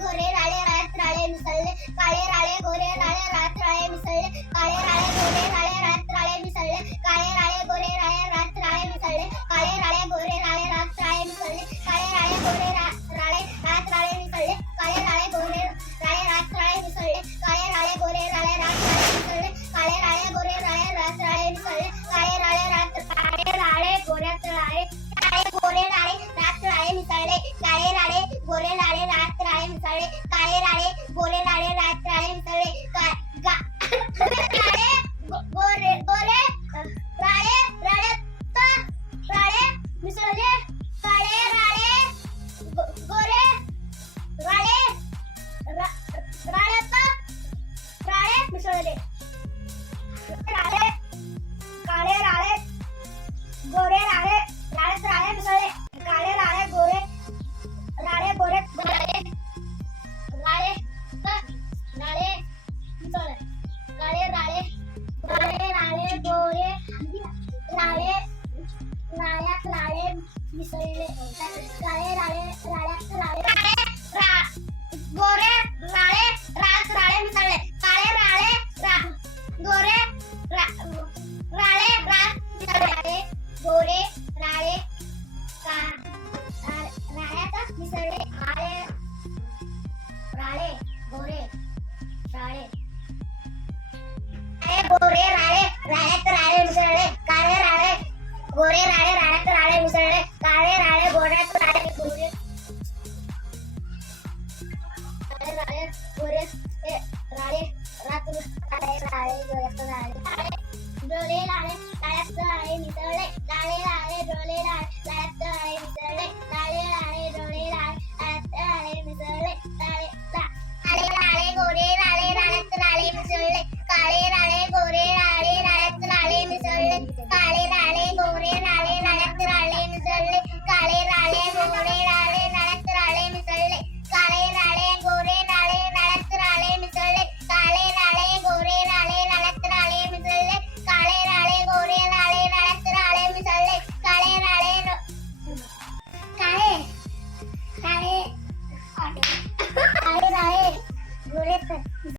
गोरे राळे रात राळे मिसळले. काळे राळे गोरे राळे रात राळे मिसळले. काळे राळे गोरे राळे मिसळले काळे राळे गोरे राळे राळ्यात राळे मिसळले. राळे काळे राळे गोरे राळे राळ्यात राळे मिसळले. काळे राळे गोरे राळे गोरे राळे राळे राळे मिसळले. काळे राळे काळे राळे गोरे राळे राळ्यात राळे मिसळले. राळे राळे राळ्यात राळे राळे गोरे राळे राळ्यात राळे मिसळले. काळे राळे गोरे राळे रात मिसळले. गोरे राळे राळ्यातच मिसळले. आळे राळे गोरे राळे गोरे राळे राळ्यात राळे मिसळले. गोरे राळे राण्यात राळे मिसळले काळे राळे गोऱ्यात राळे गोरे. राळे गोरे राळे रात्र राळे राळे गोऱ्यात राळे. राळे डोळे राळे काळ्यात राळे मिसळले